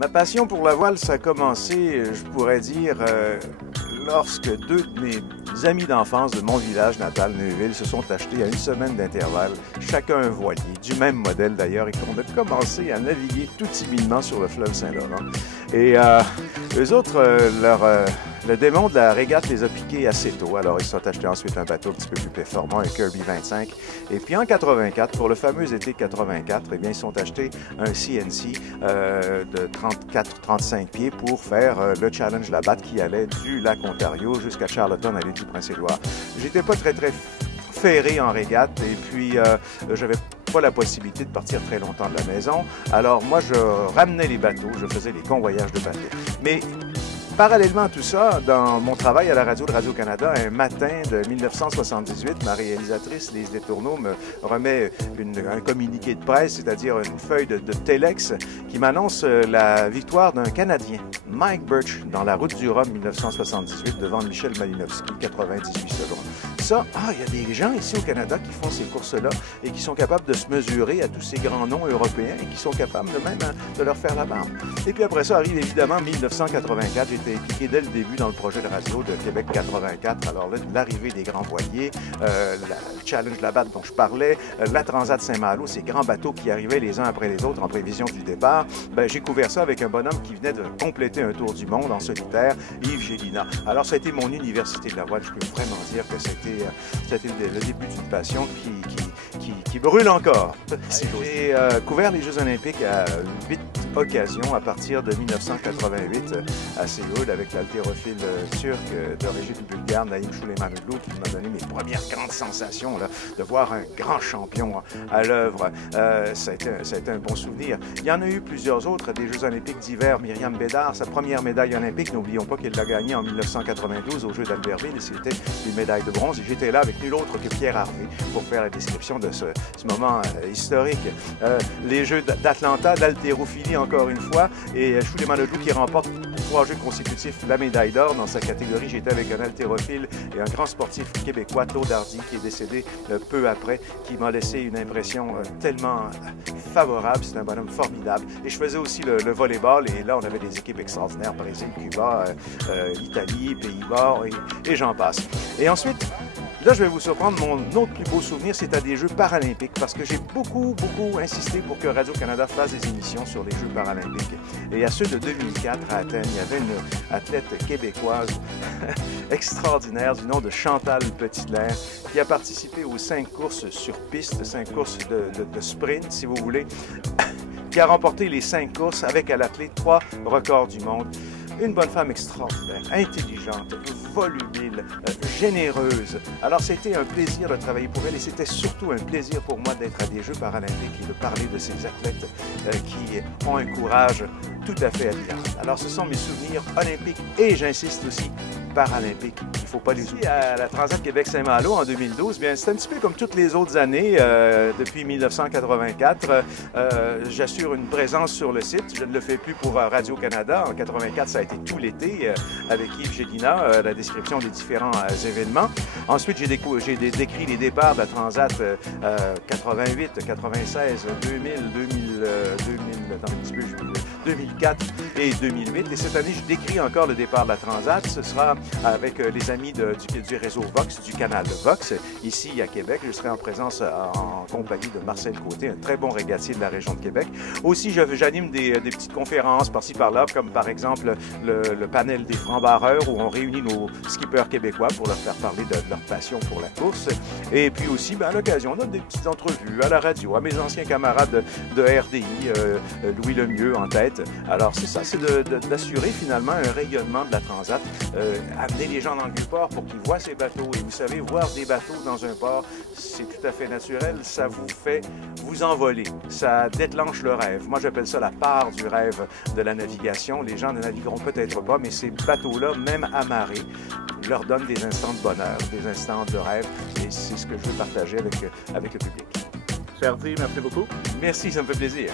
Ma passion pour la voile, ça a commencé, je pourrais dire, lorsque deux de mes amis d'enfance de mon village natal, Neuville, se sont achetés à une semaine d'intervalle, chacun un voilier, du même modèle d'ailleurs, et qu'on a commencé à naviguer tout timidement sur le fleuve Saint-Laurent. Et eux autres, le démon de la régate les a piqués assez tôt, alors ils se sont achetés ensuite un bateau un petit peu plus performant, un Kirby 25. Et puis en 84, pour le fameux été 84, eh bien, ils sont achetés un CNC de 34-35 pieds pour faire le Challenge Labatt qui allait du lac Ontario jusqu'à Charlottetown à l'île du Prince-Édouard. J'étais pas très ferré en régate et puis j'avais pas la possibilité de partir très longtemps de la maison. Alors moi, je ramenais les bateaux, je faisais les convoyages de bateaux. Mais parallèlement à tout ça, dans mon travail à la radio de Radio-Canada, un matin de 1978, ma réalisatrice, Lise Letourneau, me remet un communiqué de presse, c'est-à-dire une feuille de téléx qui m'annonce la victoire d'un Canadien, Mike Birch, dans la Route du Rhum 1978 devant Michel Malinowski, 98 secondes. Ça, il y a des gens ici au Canada qui font ces courses-là et qui sont capables de se mesurer à tous ces grands noms européens et qui sont capables de même de leur faire la barbe. Et puis après ça arrive évidemment 1984. J'étais impliqué dès le début dans le projet de radio de Québec 84. Alors là, l'arrivée des grands voiliers, la Challenge Labatt dont je parlais, la Transat Saint-Malo, ces grands bateaux qui arrivaient les uns après les autres en prévision du départ. J'ai couvert ça avec un bonhomme qui venait de compléter un tour du monde en solitaire, Yves Gélinas. Alors ça a été mon université de la voile. Je peux vraiment dire que c'était le début d'une passion qui brûle encore. J'ai couvert les Jeux olympiques à 8 occasions à partir de 1988 à Séoul avec l'haltérophile turc d'origine bulgare, Naïm Chouleimanoglu, qui m'a donné mes premières grandes sensations là, de voir un grand champion à l'œuvre. Ça a été un bon souvenir. Il y en a eu plusieurs autres, des Jeux olympiques d'hiver. Myriam Bédard, sa première médaille olympique, n'oublions pas qu'elle l'a gagnée en 1992 aux Jeux d'Albertville, et c'était une médaille de bronze. Et j'étais là avec nul autre que Pierre Harvey pour faire la description de ce moment historique. Les Jeux d'Atlanta, d'haltérophilie encore une fois, et Chouleimanoglu qui remporte pour 3 Jeux consécutifs la médaille d'or dans sa catégorie. J'étais avec un haltérophile et un grand sportif québécois, Claude Hardy, qui est décédé peu après, qui m'a laissé une impression tellement favorable. C'est un bonhomme formidable. Et je faisais aussi le volleyball, et là, on avait des équipes extraordinaires, Brésil, Cuba, Italie, Pays-Bas, et j'en passe. Et ensuite, là, je vais vous surprendre, mon autre plus beau souvenir, c'est à des Jeux paralympiques, parce que j'ai beaucoup insisté pour que Radio-Canada fasse des émissions sur les Jeux paralympiques. Et à ceux de 2004 à Athènes, il y avait une athlète québécoise extraordinaire du nom de Chantal Petitlair, qui a participé aux 5 courses sur piste, 5 courses de sprint, si vous voulez, qui a remporté les 5 courses avec à la clé 3 records du monde. Une bonne femme extraordinaire, intelligente, volubile, généreuse. Alors, c'était un plaisir de travailler pour elle et c'était surtout un plaisir pour moi d'être à des Jeux paralympiques et de parler de ces athlètes qui ont un courage tout à fait admirable. Alors, ce sont mes souvenirs olympiques et, j'insiste aussi, paralympiques. Il ne faut pas les oublier. À la Transat Québec-Saint-Malo en 2012, bien, c'est un petit peu comme toutes les autres années. Depuis 1984, j'assure une présence sur le site. Je ne le fais plus pour Radio-Canada. En 84, ça a été tout l'été avec Yves Gélinas, la description des différents événements. Ensuite, j'ai décrit les départs de la Transat 88, 96, 2000, 2004 et 2008. Et cette année, je décris encore le départ de la Transat. Ce sera avec les amis du réseau Vox, du canal Vox, ici à Québec. Je serai en présence en compagnie de Marcel Côté, un très bon régatier de la région de Québec. Aussi, j'anime des petites conférences par-ci par-là, comme par exemple le panel des francs-barreurs, où on réunit nos skippers québécois pour leur faire parler de leur passion pour la course. Et puis aussi, à l'occasion, on a des petites entrevues à la radio, à mes anciens camarades de RDI, Louis Lemieux en tête. Alors, c'est ça, c'est d'assurer finalement un rayonnement de la Transat, amener les gens dans le Vieux-Port pour qu'ils voient ces bateaux. Et vous savez, voir des bateaux dans un port, c'est tout à fait naturel. Ça vous fait vous envoler. Ça déclenche le rêve. Moi, j'appelle ça la part du rêve de la navigation. Les gens ne navigueront peut-être pas, mais ces bateaux-là, même amarrés, leur donnent des instants de bonheur, des instants de rêve. Et c'est ce que je veux partager avec le public. Ferdi, merci beaucoup. Merci, ça me fait plaisir.